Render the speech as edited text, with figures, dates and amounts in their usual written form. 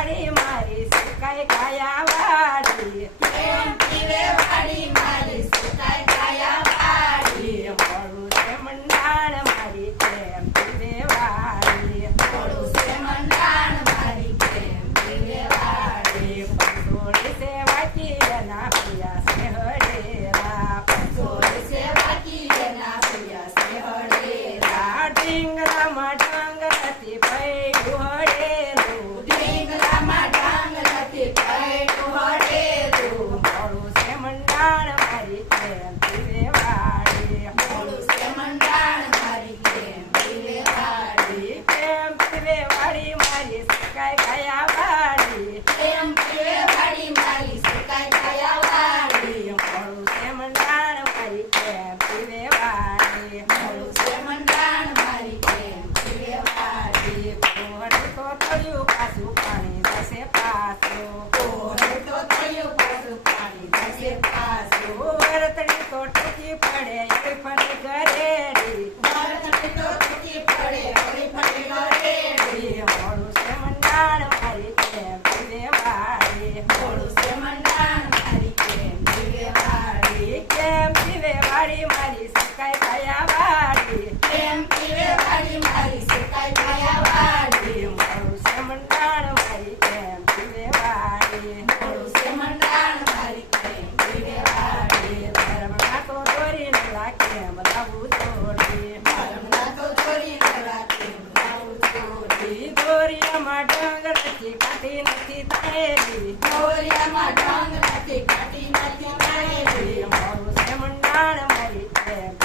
વાડી મારી સુકાઈ કાયા વાડી કેમ પીવે વાડી મારી સુકાય કાયા વાડી મોડું છે મંડાણ મારી કેમ પીવે વાડી થોડું છે મંડાણ મારી કેમ પીવે વાડી પંસોળી છે વાકી એના પિયા છે હળેરા સોળી છે વાકી એના પિયા છે હળેરા ઢીંગલામાં ઢંગ નથી પૈડું હળેલું ઢીંગલામાં ડાંગ નથી પૈડું હળેલું મોડું છે મંડાણ મારી કેમ પીવે વાડી થોડું છે મંડાણ મારી કેમ પીવે વાડી કેમ પીવે વાડી મારી સુકાઈ કાયા વાડી કેમ પીવે વાડી મારી સુકાય કાયા વાડી મોડું છે મંડાણ મારી કેમ પીવે વાડી થોડું છે મંડાણ મારી કેમ પીવે વાડી કોહડું તો થયું પાછું પાણી જશે પાછું કોહડું તો થયું પાછું પાણી જશે પાછું વરતડી તો ટૂંકી પડે એ ફરી ઘરેડી વરતડી તો તૂટી પડે ફરી ફરી ગળેડી મોડું છે મંડાણ મારી કેમ પીવે વાડી થોડું છે મંડાણ મારી કેમ પીવે વાડી કેમ પીવે વાડી મારી સુકાઈ કાયા વાડી કેમ પીવે વાડી મારી સુકાય કાયા વાડી મોડું છે મંડાણ મારી કેમ પીવે વાડી થોડું છે મંડાણ મારી કેમ પીવે વાડી ધર્મના તો દોરીને રાખે લાવું છોડી હમણાં તો ચોરી ન રાખે લાવું ચોરી દોરિયામાં ડંગ નથી કાઢી નથી થયેલી દોરિયામાં ઢંગ નથી કાઢી નથી કરેલી મોડું છે મંડાણ મારી કેમ